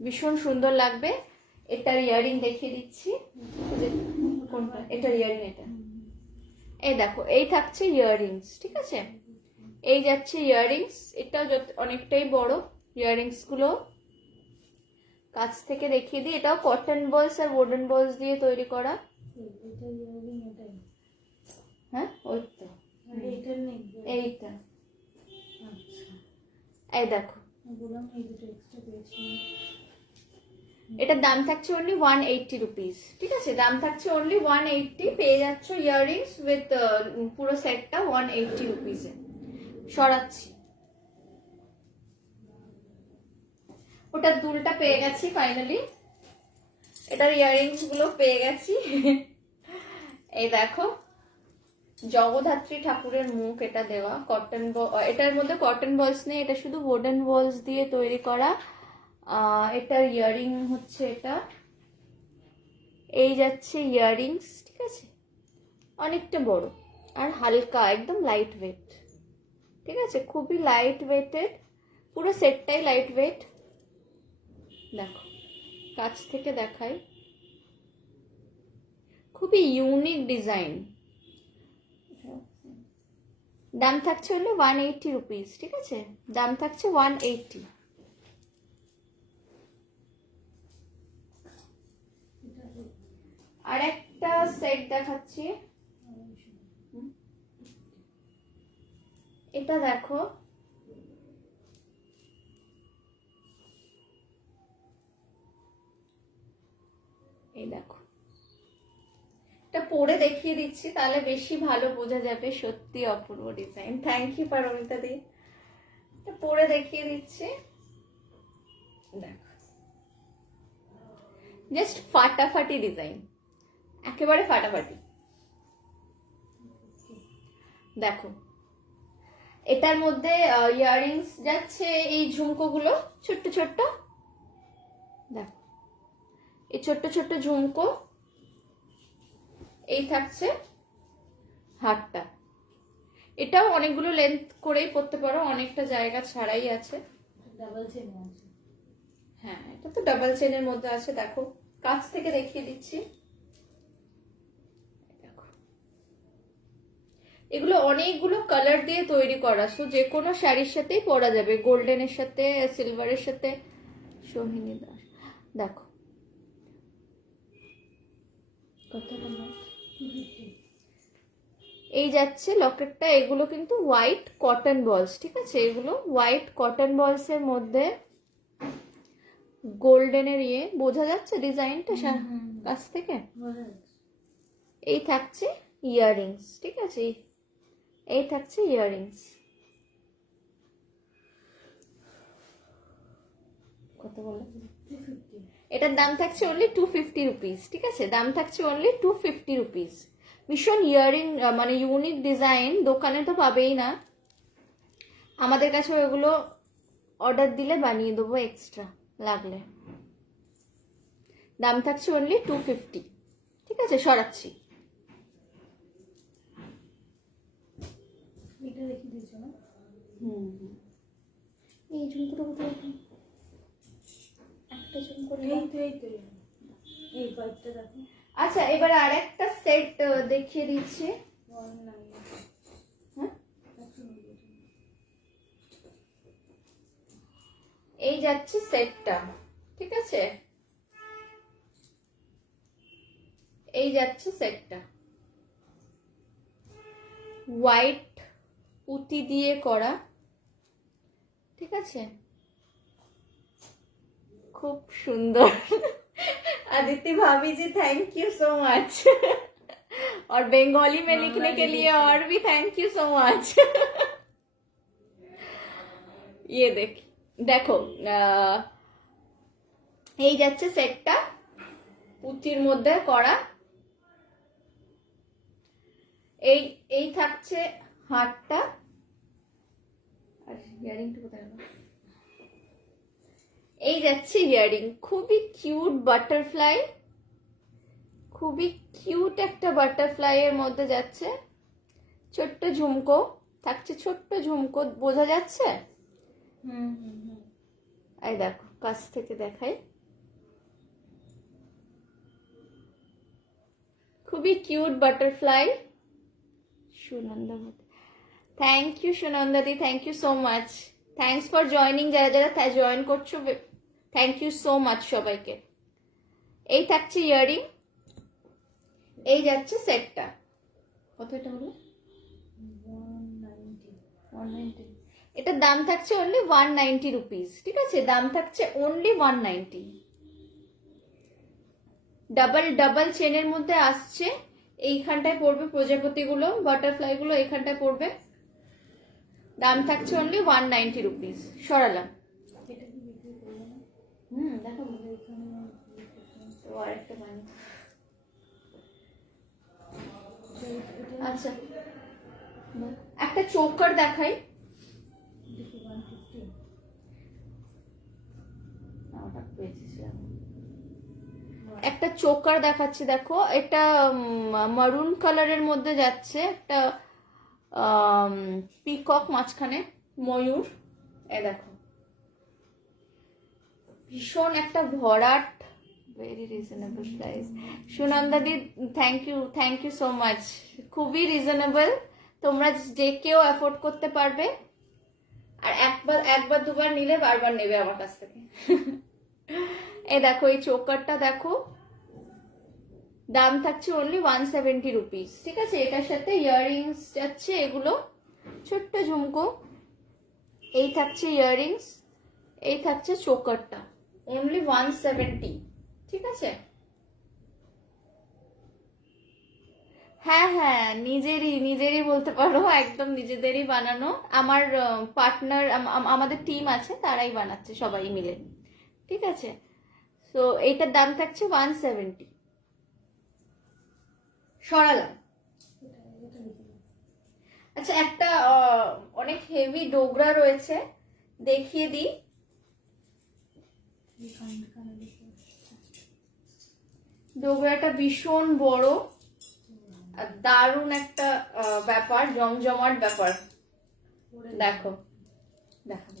ভীষণ সুন্দর লাগবে। এটার ইয়ারিং দেখিয়ে দিচ্ছি, কোনটা এটার ইয়ারিং, এটা এই দেখো, এই থাকছে ইয়ারিংস, ঠিক আছে, এই যাচ্ছে ইয়ারিংস, এটাও অনেকটাই বড় ইয়ারিংস গুলো, কাছ থেকে দেখিয়ে দিই, এটাও কটন বলস আর উডেন বলস দিয়ে তৈরি করা। এটা ইয়ারিং এটাই, হ্যাঁ ওই তো, মানে এটা নেই এইটা, আচ্ছা এই দেখো বললাম এই দুটো এক্সট্রা পেয়েছি। এটার দাম থাকছে অনলি 180 রুপিস, ঠিক আছে, দাম থাকছে অনলি 180, পেয়ে যাচ্ছ ইয়াররিংস উইথ পুরো সেটটা 180 রুপিসে। সরাচ্ছি, ওটার দুলটা পেয়ে গেছি ফাইনালি, এটার ইয়াররিংস গুলো পেয়ে গেছি। এই দেখো জগদ্ধাত্রী ঠাকুরের মুখ, এটা দেওয়া কটন, এটার মধ্যে কটন বলস নেই, এটা শুধু উডেন বলস দিয়ে তৈরি করা। এটার ইয়ারিং হচ্ছে এটা, এই যাচ্ছে ইয়ারিংস, ঠিক আছে, অনেকটা বড় আর হালকা, একদম লাইট ওয়েট, ঠিক আছে, খুবই লাইট ওয়েটেড, পুরো সেটটাই লাইট ওয়েট। দেখো কাছ থেকে দেখাই, খুবই ইউনিক ডিজাইন, দাম থাকছে হলো 180 রুপিস, ঠিক আছে, দাম থাকছে 180। আর একটা সেট দেখাচ্ছি, এটা দেখো, এই দেখো, এটা পরে দেখিয়ে দিচ্ছি তাহলে বেশি ভালো বোঝা যাবে, সত্যি অপূর্ব ডিজাইন। থ্যাংক ইউ পারমিতা দি। এটা পরে দেখিয়ে দিচ্ছি, দেখো জাস্ট ফাটাফাটি ডিজাইন, একেবারে ফাটাফাটি। দেখো এটার মধ্যে ইয়াররিংস যাচ্ছে, এই ঝুমকোগুলো ছোট্ট ছোট্ট, দেখো এই ছোট্ট ছোট্ট ঝুমকো, এই থাকছে হারটা। এটাও অনেকগুলো লেন্থ করেই পরতে পারো, অনেকটা জায়গা ছাড়াই আছে। ডাবল চেন আছে। হ্যাঁ এটা তো ডাবল চেনের মধ্যে আছে। দেখো কাছ থেকে দেখিয়ে দিচ্ছি, দেখো এগুলো অনেকগুলো কালার দিয়ে তৈরি করা, সো যে কোনো শাড়ির সাথেই পরা যাবে, গোল্ডেনের সাথে, সিলভারের সাথে। সোহিনী দাস, দেখো কত নম্বর? 250। এই যাচ্ছে লকেটটা, এগুলো কিন্তু হোয়াইট কটন বলস, ঠিক আছে, এগুলো হোয়াইট কটন বলস এর মধ্যে গোল্ডেনের ইয়ে, বোঝা যাচ্ছে ডিজাইনটা কাছ থেকে। বোঝা যাচ্ছে। এই থাকছে ইয়াররিংস, ঠিক আছে, এই থাকছে ইয়াররিংস। কত বলো? 250। এটার দাম থাকছে অনলি 250 রুপিস, ঠিক আছে, দাম থাকছে অনলি 250 রুপিস। ভীষণ ইয়াররিং, মানে ইউনিক ডিজাইন, দোকানে তো পাবেই না, আমাদের কাছে ওগুলো অর্ডার দিলে বানিয়ে দেবো এক্সট্রা লাগলে। দাম থাকছে অনলি 250, ঠিক আছে, সরাচ্ছি। এটা রেখে দিয়েছো না? এই ঝুমকোটা কোথায়? একটা ঝুমকো এই তো এই তো এই কয়েকটা দেখো। আচ্ছা এবার আর একটা সেট দেখিয়ে দিচ্ছি। 190। হ্যাঁ আচ্ছা, এই যাচ্ছে সেটটা, ঠিক আছে, এই যাচ্ছে সেটটা, হোয়াইট পুঁতি দিয়ে করা, ঠিক আছে, খুব সুন্দর। आदित्य भाभी जी थैंक यू सो मच, और बंगाली में लिखने के लिए और भी थैंक यू सो मच। ये देखो এই যাচ্ছে সেটটা, পুঁতির মধ্যে করা, এই এই থাকছে হারটা, আর ইয়ারিংটা কোথায় গেল? এই যাচ্ছে ইয়ারিং, খুবই কিউট বাটারফ্লাই, খুবই কিউট একটা বাটারফ্লাই এর মধ্যে যাচ্ছে, ছোট্ট ঝুমকো থাকছে, ছোট্ট ঝুমকো, বোঝা যাচ্ছে? এই দেখো কাছ থেকে দেখাই, খুবই cute butterfly. Sunanda, thank you Sunanda di, thank you so much, thanks for joining, যারা যারা জয়েন করছো থ্যাংক ইউ সো মাচ সবাইকে। এই থাকছে ইয়ারিং, এই যাচ্ছে সেটটা, কত এটা হলো? 190। এটার দাম থাকছে অনলি 190 রুপিস, ঠিক আছে, দাম থাকছে অনলি 190। ডাবল চেনের মধ্যে আসছে, এইখানটায় পড়বে প্রজাপতিগুলো, বাটারফ্লাইগুলো এখানটায় পড়বে, দাম থাকছে অনলি 190 রুপিস। সরালাম। এটা কি বিক্রি করবে না? দেখো এখানে তো আরেকটা বানি। আচ্ছা একটা চোকার দেখাই, 150। ওটা পেয়েছিলাম। একটা চোকার দেখাচ্ছি, দেখো এটা মারুন কালারের মধ্যে যাচ্ছে, একটা পিকক মাঝখানে ময়ূর, এ দেখো ভীষণ একটা ভরাট, very reasonable price. Sunanda di thank you so much, খুবই রিজনেবল, তোমরা যে কেউ অ্যাফোর্ড করতে পারবে, আর একবার দুবার নিলে বারবার নেবে আমার কাছ থেকে। এই দেখো এই চোকারটা দেখো, দাম থাকছে অনলি 170 রুপিস, ঠিক আছে, এটার সাথে ইয়াররিংস যাচ্ছে, এগুলো ছোট্ট ঝুমকো, এই থাকছে ইয়াররিংস, এই থাকছে চোকারটা, অনলি 170, ঠিক আছে। হ্যাঁ হ্যাঁ, নিজেরই বলতে পারো, একদম নিজেদেরই বানানো। আমার পার্টনার, আমাদের টিম আছে, তারাই বানাচ্ছে সবাই মিলে, ঠিক আছে। তো এইটার দাম থাকছে 170। সরালাম। এটা লিখে দাও। আচ্ছা, একটা অনেক হেভি ডোগরা রয়েছে, দেখিয়ে দিই। এই কানে লিখে দাও। ডোগরাটা ভীষণ বড় আর দারুণ একটা ব্যাপার, জমজমাট ব্যাপার। পরে দেখো, দেখাবো।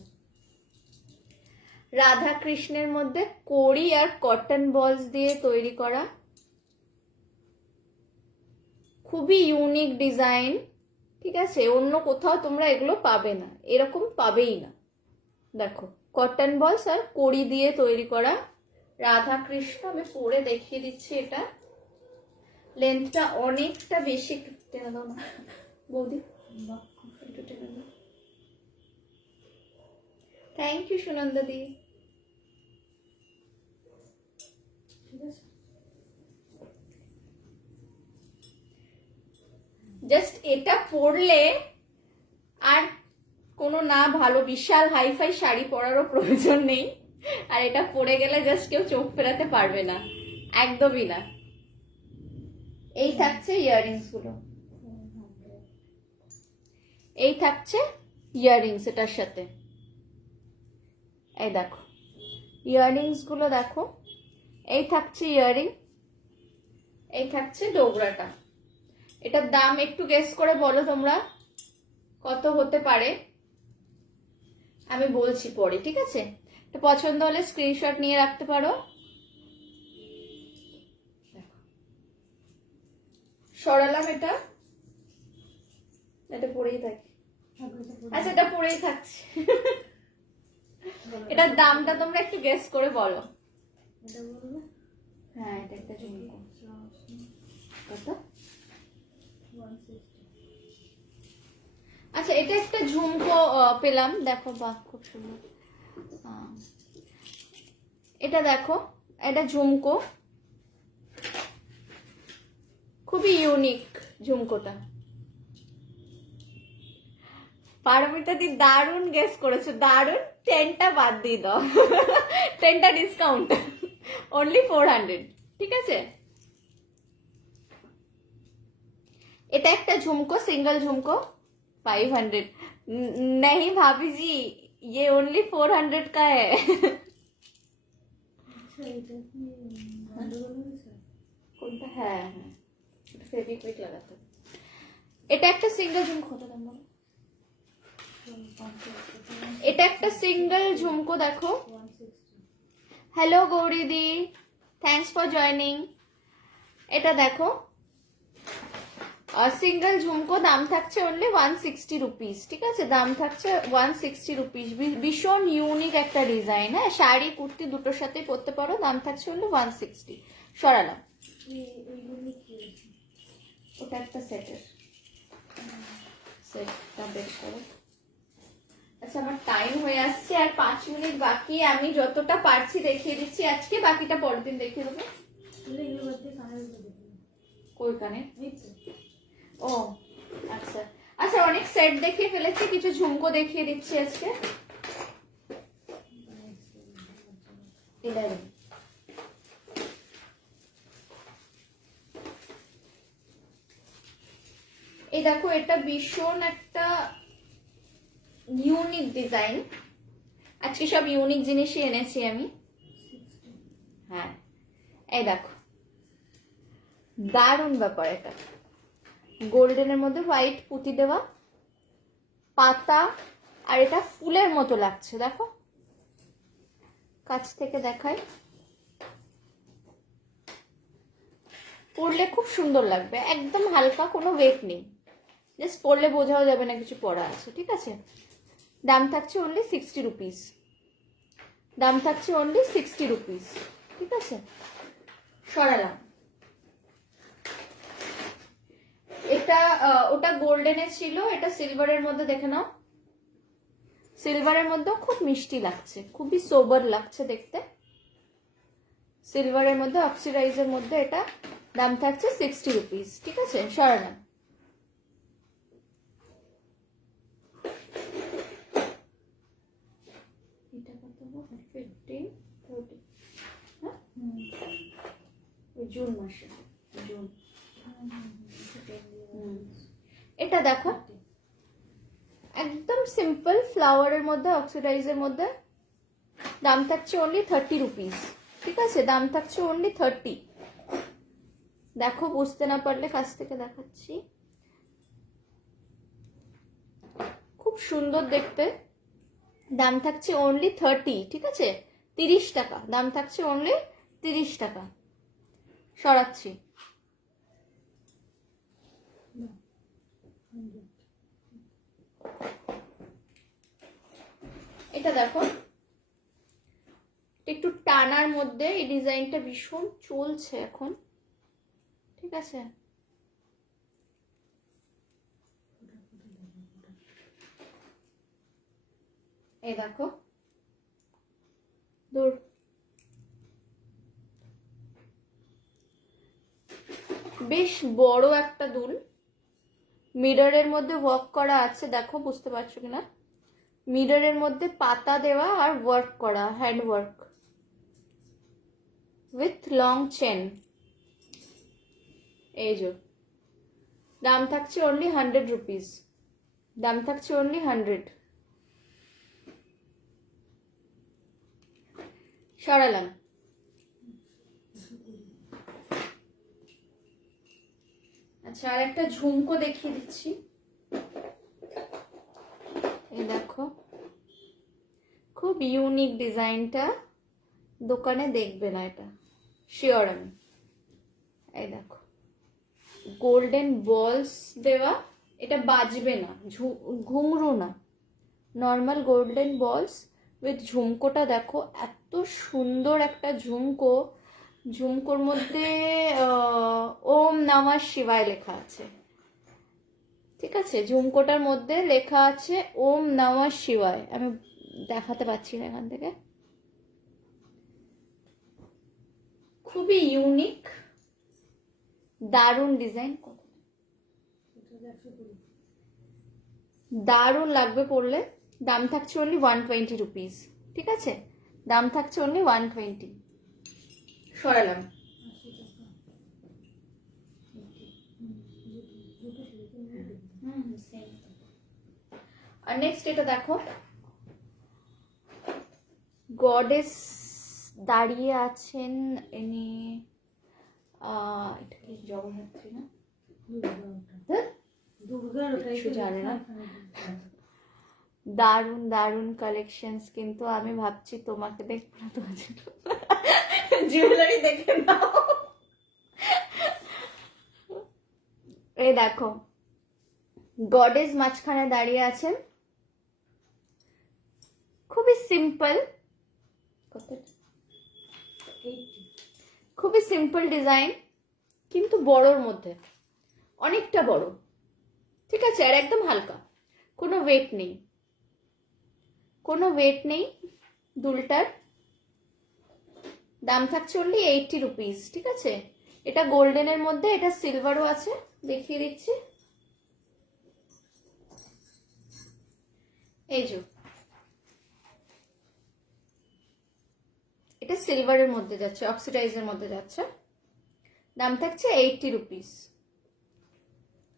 রাধা কৃষ্ণের মধ্যে কড়ি আর কটন বলস দিয়ে তৈরি করা, খুবই ইউনিক ডিজাইন, ঠিক আছে। অন্য কোথাও তোমরা এগুলো পাবে না, এরকম পাবেই না। দেখো, কটন বলস আর কড়ি দিয়ে তৈরি করা রাধা কৃষ্ণ। আমি পরে দেখিয়ে দিচ্ছি। এটা লেন্থটা অনেকটা বেশি, একটু টেনে দাও না বৌদি, বাহ, একটু টেনে দাও। থ্যাংক ইউ সুনন্দা দি। ঠিক আছে। জাস্ট এটা পরলে আর কোনো না ভালো বিশাল হাইফাই শাড়ি পরারও প্রয়োজন নেই, আর এটা পরে গেলে জাস্ট কেউ চোখ ফেরাতে পারবে না, একদমই না। এই থাকছে ইয়াররিংস গুলো, এই থাকছে ইয়াররিংস এটার সাথে। এই দেখো ইয়াররিংস গুলো, দেখো এই থাকছে ইয়াররিং, এই থাকছে ডোগরাটা। এটার দাম একটু গেস করে বলো তোমরা কত হতে পারে, আমি বলছি পরে, ঠিক আছে। তো পছন্দ হলে স্ক্রিনশট নিয়ে রাখতে পারো। সরালাম এটা, এটা পরেই থাকি। আচ্ছা, এটা পরেই থাকছে। এটার দামটা তোমরা একটু গেস করে বলো। এটা বলবে। হ্যাঁ, এটা একটা ঝুমকো। কত? 160। আচ্ছা, এটা একটা ঝুমকো পেলাম, দেখো, বাহ খুব সুন্দর। এটা দেখো, এটা ঝুমকো, খুবই ইউনিক ঝুমকোটা। পারমিতা দি দারুণ গেস করেছো, দারুণ। 10টা বাদ দিয়ে দাও, 10টা ডিসকাউন্ট, অনলি 400, ঠিক আছে। এটা একটা ঝুমকো, সিঙ্গেল ঝুমকো, 500। नहीं भाभी जी, ये ओनली 400 का है। আচ্ছা, এটা কি গন্ডগোল হয়েছে? কোনটা? হ্যাঁ হ্যাঁ, ফেভিকুইক লাগাতে। এটা একটা সিঙ্গেল ঝুমকো, কত দাম বলো? এটা একটা সিঙ্গেল ঝুমকো, দেখো। 160। Hello Gauri di, thanks for joining. এটা দেখো, সিঙ্গেল ঝুমকো, দাম থাকছে অনলি 160 রুপিস, ঠিক আছে। দাম থাকছে 160 রুপিস। ভীষণ ইউনিক একটা ডিজাইন, হ্যাঁ, শাড়ি কুর্তি দুটোর সাথে পরতে পারো। দাম থাকছে অনলি 160। সরালাম। এইগুলো কি হয়েছে? ওটা একটা সেটের, সেটটা বের করো। আচ্ছা, আমার টাইম হয়ে আসছে, আর 5 মিনিট বাকি। আমি যতটা পারছি দেখিয়ে দিচ্ছি আজকে, বাকিটা পরের দিন দেখিয়ে দেবো। তাহলে এগুলো বাদ দিয়ে কানের উপর দেখি। কই কানে? এই তো। ও আচ্ছা আচ্ছা, অনেক সেট দেখিয়ে ফেলেছি, কিছু ঝুমকো দেখিয়ে দিচ্ছি আজকে। 11। এই দেখো, এটা ভীষণ একটা ইউনিক ডিজাইন। আজকে সব ইউনিক জিনিসই এনেছি আমি। হ্যাঁ, এই দেখো, দারুণ ব্যাপার। এটা গোল্ডেনের মধ্যে হোয়াইট পুঁতি দেওয়া, পাতা, আর এটা ফুলের মতো লাগছে, দেখো, কাছ থেকে দেখাই। পরলে খুব সুন্দর লাগবে, একদম হালকা, কোনো ওয়েট নেই, জাস্ট পরলে বোঝাও যাবে না কিছু পরা আছে, ঠিক আছে। দাম থাকছে অনলি 60 রুপিস, দাম থাকছে অনলি 60 রুপিস, ঠিক আছে। সরালাম। এটা ওটা গোল্ডেনের ছিল, এটা সিলভারের মধ্যে, দেখে নাও। সিলভারের মধ্যে খুব মিষ্টি লাগছে, খুবই সোবার লাগছে দেখতে। সিলভারের মধ্যে, অক্সিডাইজের মধ্যে এটা দাম থাকছে 60 রুপিস। ঠিক আছে, সরালাম। এটা কত হবে? 15, 30, হ্যাঁ জুন মাসে, জুন। এটা দেখো, একদম সিম্পল ফ্লাওয়ারের মধ্যে, অক্সিডাইজের মধ্যে। দাম থাকছে অনলি 30 রুপিস। ঠিক আছে, দাম থাকছে অনলি 30। দেখো, বুঝতে না পারলে কাছ থেকে দেখাচ্ছি। খুব সুন্দর দেখতে। দাম থাকছে অনলি 30। ঠিক আছে, 30 টাকা দাম থাকছে, অনলি 30 টাকা। সরাচ্ছি। এটা দেখো, একটু টানার মধ্যে, এই ডিজাইনটা ভীষণ চলছে এখন। ঠিক আছে, এই দেখো, দূর। বেশ বড় একটা দুল, মিররের মধ্যে ওয়ার্ক করা আছে। দেখো, বুঝতে পারছো কিনা? মিররের মধ্যে পাতা দেওয়া আর ওয়ার্ক করা, hand work with long chain. এই যে, দাম থাকছে অনলি 100 রুপিস। দাম থাকছে অনলি 100। সরালাম। আচ্ছা, আর একটা ঝুমকো দেখিয়ে দিচ্ছি। এই দেখো, খুব ইউনিক ডিজাইনটা, দোকানে দেখবে না এটা, শিওর আমি। এই দেখো, গোল্ডেন বলস দেওয়া, এটা বাজবে না, ঘুঙরু না, নর্মাল গোল্ডেন বলস উইথ ঝুমকোটা দেখো, এত সুন্দর একটা ঝুমকো। ঝুমকোর মধ্যে ওম নমঃ শিবায় লেখা আছে। ঠিক আছে, ঝুমকোটার মধ্যে লেখা আছে ওম নমঃ শিবায়। আমি দেখাতে পাচ্ছি না এখান থেকে। খুবই ইউনিক, দারুণ ডিজাইন, দারুণ লাগবে পরলে। দাম থাকছে অনলি 120 রুপিস। ঠিক আছে, দাম থাকছে অনলি 120। সরালাম। আর নেক্সট এটা দেখো, গডেস দাঁড়িয়ে আছেন, ইনি এটা কি জগদ্ধাত্রী না? দুর্গার কিছু জানে না। দারুণ দারুণ কালেকশনস, কিন্তু আমি ভাবছি তোমাকে দেখবো না, তোমার জুয়েলারি দেখে নাও। এই দেখো, গডেস মাঝখানে দাঁড়িয়ে আছেন, খুবই সিম্পল, খুবই সিম্পল ডিজাইন, কিন্তু বড়র মধ্যে, অনেকটা বড়। ঠিক আছে, আর একদম হালকা, কোনো ওয়েট নেই, কোনো ওয়েট নেই দুলটার। দাম থাকছে অনলি 80 রুপিস। ঠিক আছে, এটা গোল্ডেনের মধ্যে, এটা সিলভারও আছে, দেখিয়ে দিচ্ছি। এই যে, এটা সিলভারের মধ্যে যাচ্ছে, অক্সিডাইজের মধ্যে যাচ্ছে। দাম থাকছে 80 রুপিস।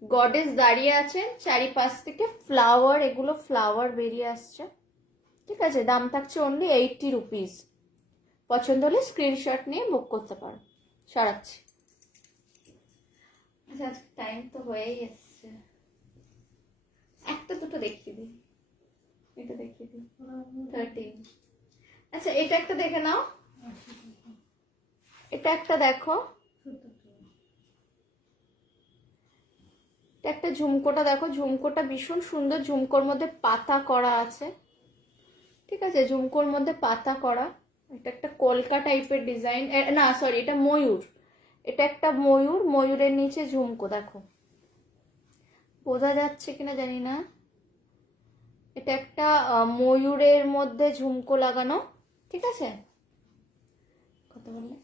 গডেস দাঁড়িয়ে আছেন, চারিপাশ থেকে ফ্লাওয়ার, এগুলো ফ্লাওয়ার বেরিয়ে আসছে। ঠিক আছে, দাম থাকছে অনলি 80 রুপিস। পছন্দ হলে স্ক্রিনশট নিয়ে বুক করতে পারো। সরাচ্ছি। আচ্ছা, টাইম তো হয়েই এসছে, একটা দুটো দেখিয়ে দিই, এটা দেখিয়ে দিই, 13। আচ্ছা, এটা একটা দেখে নাও, এটা একটা দেখো, এটা একটা ঝুমকোটা দেখো, ঝুমকোটা ভীষণ সুন্দর, ঝুমকোর মধ্যে পাতা করা আছে। ঠিক আছে, ঝুমকোর মধ্যে পাতা করা। এটা একটা কলকা টাইপের ডিজাইন, না সরি, এটা ময়ূর। এটা একটা ময়ূর, ময়ূরের নিচে ঝুমকো, দেখো বোঝা যাচ্ছে কিনা জানি না। এটা একটা ময়ূরের মধ্যে ঝুমকো লাগানো। ঠিক আছে, কত বললে?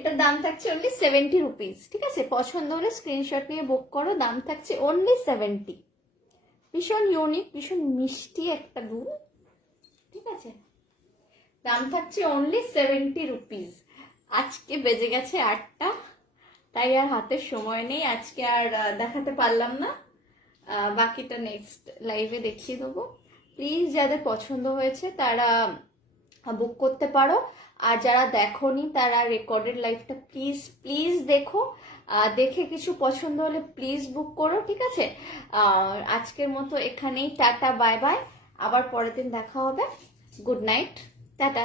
এটার দাম থাকছে অনলি 70 রুপিস। ঠিক আছে, পছন্দ হলে স্ক্রিনশট নিয়ে বুক করো, দাম থাকছে অনলি 70। ভীষণ ইউনিক, ভীষণ মিষ্টি একটা দুল। ঠিক আছে, দাম থাকছে অনলি 70 রুপিস। আজকে বেজে গেছে 8টা, তাই আর হাতে সময় নেই, আজকে আর দেখাতে পারলাম না। বাকিটা নেক্সট লাইভে দেখিয়ে দেবো। প্লিজ যাদের পছন্দ হয়েছে তারা বুক করতে পারো, আর যারা দেখোনি তারা রেকর্ডেড লাইভটা প্লিজ প্লিজ দেখো। দেখে কিছু পছন্দ হলে প্লিজ বুক করো। ঠিক আছে, আজকের মতো এখানেই টাটা, বাই বাই, আবার পরের দিন দেখা হবে। Good night, tata.